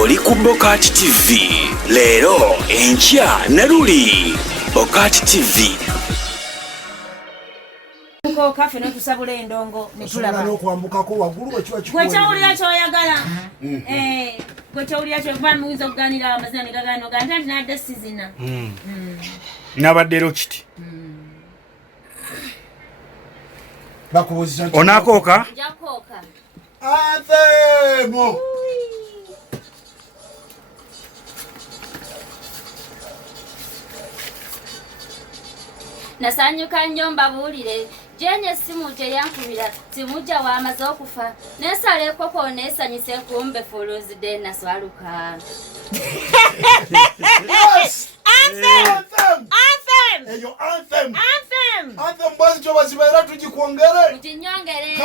oli ku Bokati TV leero enkya ne luli Bokati TV. Ko kafe no tusabula endongo ne tulaba no kwambukako waggulu wekiwa kikwe kyawulira kyoyagala kwe kyawulira kyo kuba muwinza okuganira amazina ne gagano ganta nti nadde sizina nabaddero kiti bakubuzisa onakooka njakooka Anthem nasanyuka nnyo mbabuulire jenye simu teyankubira simujja wamaze okufa nesala ekoko nesanyise kumbe fuluzide naswaluka. Yes! Anthem! Anthem bwazi kyo bazibaira tugikwongere Mukinyongere.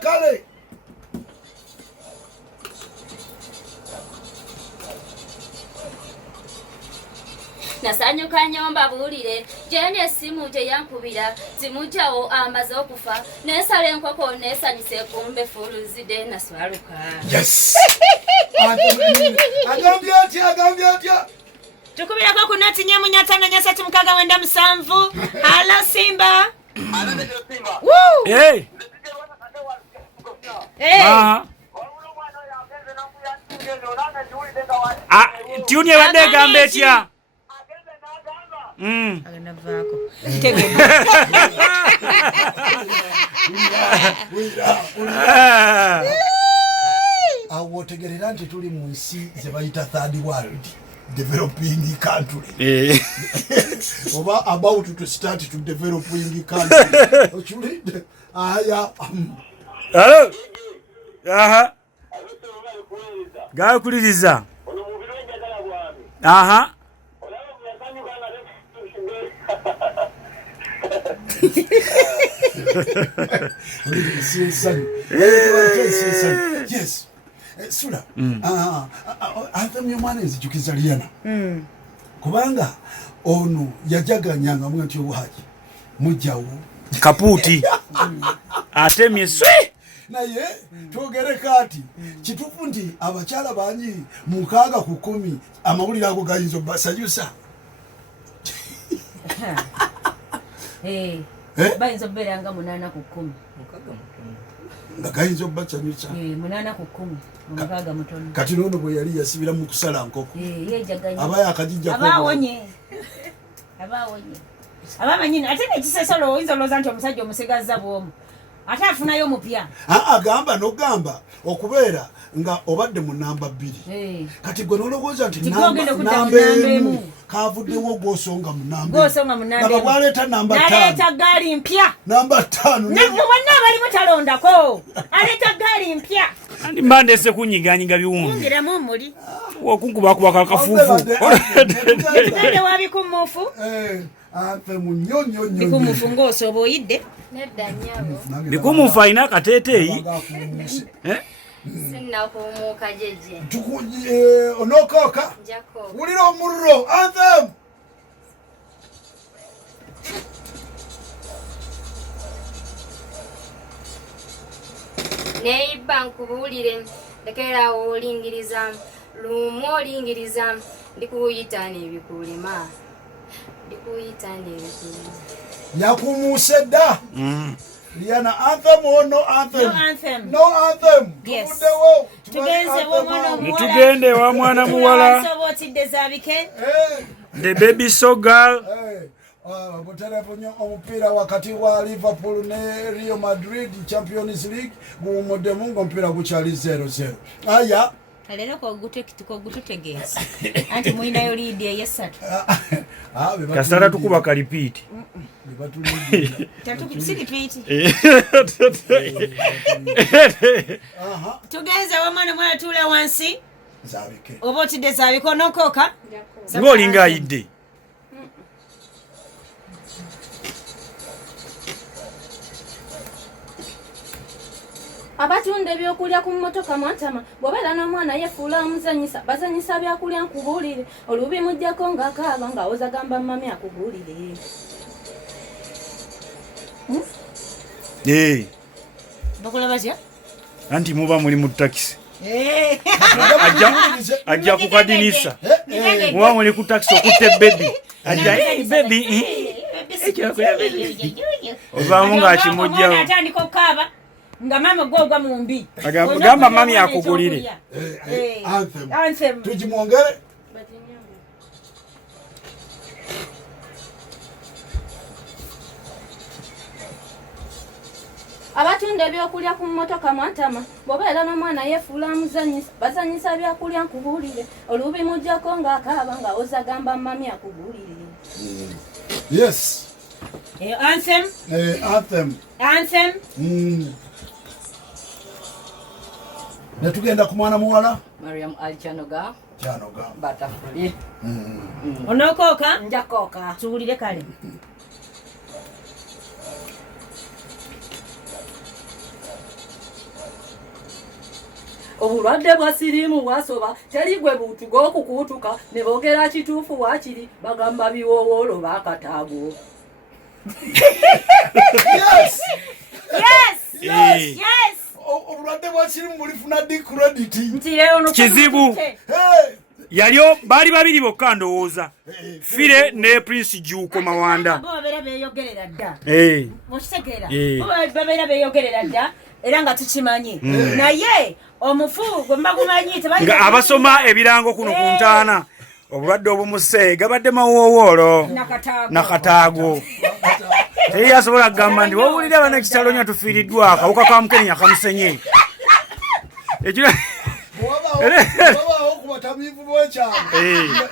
kale nasanyuka nnyo mbabuulire jenye simu teyankubira simujjawo amaze okufa nesala enkoko nesanyise kumbe fuluzide naswaluka. Yes! Anthem agambye atya tukubirako ku noti nye munyatana nyasatu mukaga wenda musanvu. Hello Simba. Woo! hey aha tuni ebadde egamba etya aganavaako awo otegerera nti tuli mu nsi ze bayita third world developing country oba about to start to developing country ochulide aya hello aha gakuliriza aha yes sula Anthem yomwana enzijukiza Liana kubanga ono yajaganyanga mwanti obuhaji mujjawo kapuuti atemye swi naye twogereka ati kitufu nti abakyala bangi 6 ku 10 amawulire ago gayinza basanyusa bayinza okubeera nga 8 ku 10 nga gayinza obasanyusa 8 ku 10 omukaga mutono kati nono bwe yali yasibira mu kusala nkoko yejaganya abaya akajijja abawonye abamanyini ate nekisesolo oyinza olowooza nti omusajja omusigazza bwomu ate afunayo omupya agamba nogamba okubeera nga obadde mu namba 2 kati gwe nolowooza nti namba emu kavuddewo gwosonga mu namba nga bwaleeta namba 5 naleeta gaali mpya namba 5 bonna abalimu talondako aleeta gaali mpya andi mba ndese kunyiganyiga biwundu ngiramu muli okunkubakubaka akafuufu ende wabikumufu Anthem nyonyo bikumufu ng'osooba oyidde Nedda nnyabo bikumufu alina akateeteeyi sinnakuumuuka jeje onokooka njakooka. wulira omuliro Anthem Neiba nkubuulire lekerawo olingiriza lumu olingiriza ndikuyita n'ebikulema yakumuuse dda Liana Anthem ono Anthem no Anthem tuvuddewo tugende wa mwana muwala the baby so girl butelefunyo omupiira wakati wa Liverpool ne Real Madrid Champions League guwumuddemu ng'omupiira gukyali 0-0 aya alero kogututegeeza anti mulinayo liidi ey'essatu kasala tukuba kalipiiti tugenze wamwana mwana tuule wansi oba otidde zaabike onokooka ng'olinga ayidde abatunda ebyokulya ku mmotoka mwatama bw'obeera n'omwana yefuula amuzanyisa bazanyisa byakulya nkubuulire olubi mujjako ng'akaaba ng'awoza gamba mami akubuulire bakola batya anti muba muli mu takisi ajja kukadinisa muba muli ku taxi okutte baby ajja baby ovaamu ng'akimugjawo atandika okukaaba nga mama gwogwa mu mbi gamba mami akugulire Anthem tujimwongere abatunda ebyokulya ku mmotoka Mwantama bw'obeera n'omwana yeefuula muzanyisa bazanyisa byakulya nkubulire olubi mujjako ng'akaaba ng'awoza gamba mami akugulire. Yes. Anthem. Anthem. Netugenda ku mwana muwala Mariam Alchanoga Batafuli. Onokooka? Njakooka. Tuwulire kale. Obulwadde bwa siriimu bwasoba teri gwe buutu gw'okukuutuka ne boogera kituufu waakiri bagamba biwoowoolo baakataago. Yes. Obulwadde bwa siriimu bulifuna di credit. Kizibu. Yali baali babiri bokka ndowooza Fire ne Prince Juko Mawanda. Babeera beeyogerera dda. Okitegeera. Babeera beeyogerera dda era nga tukimanyi. Naye omufu gwe magumanyi tebayi abasoma ebirango kuno ku ntaana obulwadde obumuse gabadde mawoowoolo nakataago teri asobola kugamba ndi wawulira abana ekitalo nya tufiiriddwa akawuka ka Mukenya kamusenye Bw'obaawo ku batamiivu b'ekyalo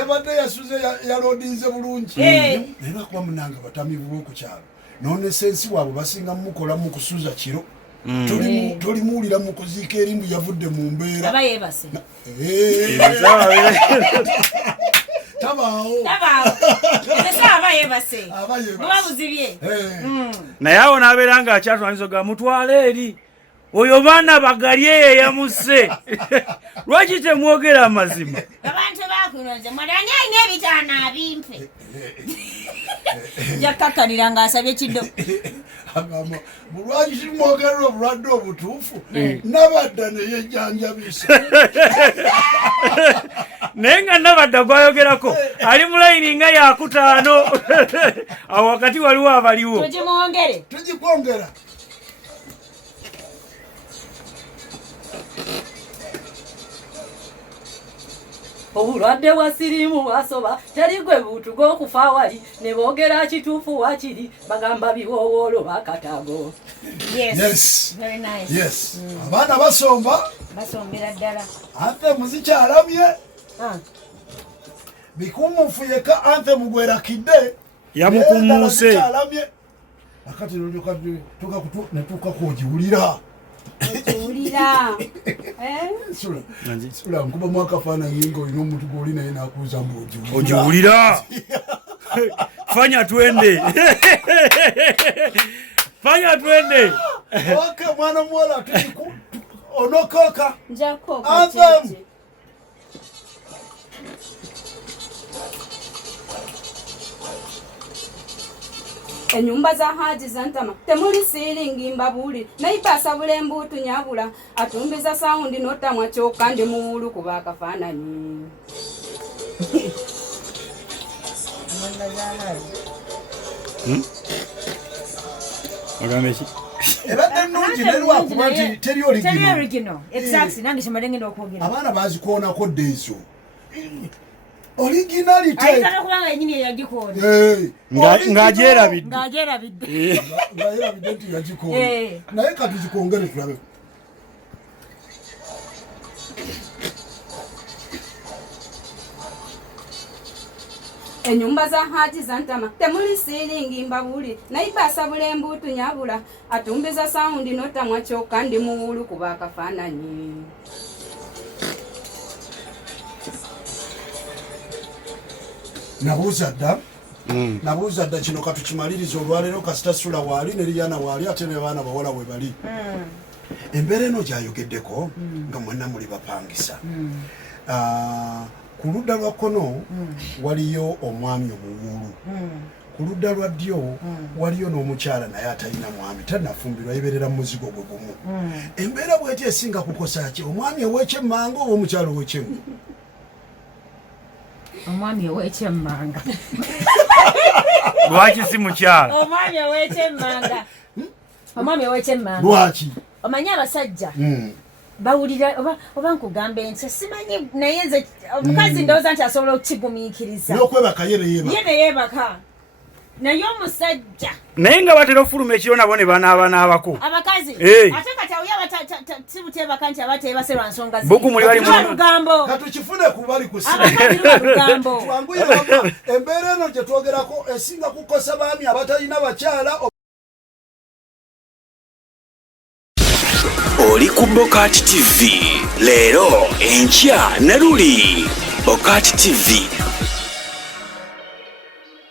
yabadde yasuze yaloodinze bulungi naye bakuba munanga batamiivu b'okukyalo n'onesensi waabwe basinga mukola mu kusuza kiro tolimuwulira mu kuziika erimbu yavudde mu mbeera aba yeebase tabaawo aba yeebase oba buzibye naye awo n'abeera ng'akyatwanizo ga mutwala eri oyo baana bagalye yeyamuse lwaki temwogera amazima abantu bakunonze mwadani alina ebitaana abimpe jakakkanira ng'asabye kiddo agamba bulwaki kimwogerera obulwadde obutuufu nabadda neyejjanjabisa naye nga nabadda gwayogerako ali mu layini nga yakutaano awo wakati waliwo abaliwo tugikwongera Obulwadde bwa siriimu bwasoba teri gwe buutu gw'okufa wali ne boogera kituufu waakiri bagamba biwoowoolo baakataago. Yes. Abaana basombera ddala. Anthem zikyalamye bikumufu yeka Anthem gwerakidde yamukumuse akati netuuka kugiwulira sula nkuba mwakafaananyi ng'olina omuntu gw'oli naye nakuuza mbu ogiwulira fanya twende oke mwana muwala onokooka Njakooka. Enyumba za Haji Zantama temuli siringi mbabuli naibasa bulembutu nyabula atumbiza saundi notamwa kyokka ndi muwulu kuba akafaananyi. ebadde nnungi nelwakuba nti teri original. Exactly. Nange kimadde ngenda okwogera. Abaana bazikoonako dde ezo originality ayitana kubanga yenyini yagikoona ng'agyerabidde nti yagikoona naye kati zikongere tulabe Enyumba za Haji Zantama temuli siringi mbabuli naibasa bulembutu nyabula atumbiza saundi notamwa kyokka ndi muwulu kuba akafaananyi. nabuuza dda kino katukimaliriza olwaleero kasita sula waali ne Liyana waali ate ne baana bawala we bali embeera eno gyayogeddeko nga mwenna muli bapangisa ku ludda lwa kkono waliyo omwami omuwuulu ku ludda lwa ddyo waliyo n'omukyala naye atalina mwami tannafumbirwa yeberera mu muzigo gwe gumu embeera bw'eti esinga kukosa ki omwami ow'ekyemmanga oba omukyala ow'ekyemmu omwami ow'ekyemmanga lwaki si mukyala omwami ow'ekyemmanga omwami ow'ekyemmanga lwaki omanyi abasajja bawulira oba nkugamba enkya simanyi naye nze omukazi ndowooza nti asobola okukigumiikiriza n'okwebaka ye neyeebaka naye omusajja naye nga batera ofuluma ekiro nabo ne banaabanaabako abakazi ate kati awo sibutebaka nti abateebase lwa nsonga lugambo katukifune ku bali lugambo embeera eno gye twogerako esinga kukosa baami abatalina bakyala oli ku Bokati TV leero enkya ne luli Bokati TV